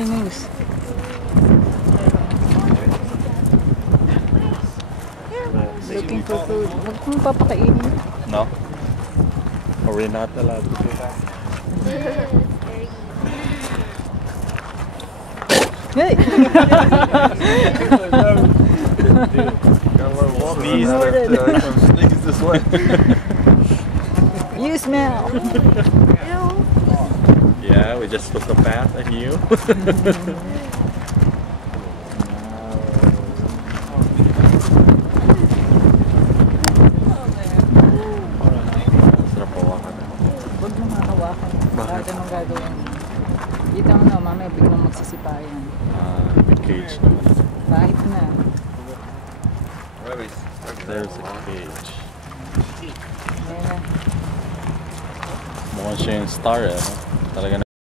News. Looking for food. Huwag kong papakainin. No? Are we not allowed to do that? Hey! Sneeze. Sneeze this way. You smell! Yeah, we just took a bath and you. Sarap hawakan. Huwag mo hawakan. Bakit? Bakit anong gagawin? Kita mo na, mamaya biglang magsisipayan. May cage naman. Kahit na. There's a cage. Ayan na. Mukhang siya yung star eh. No? Talaga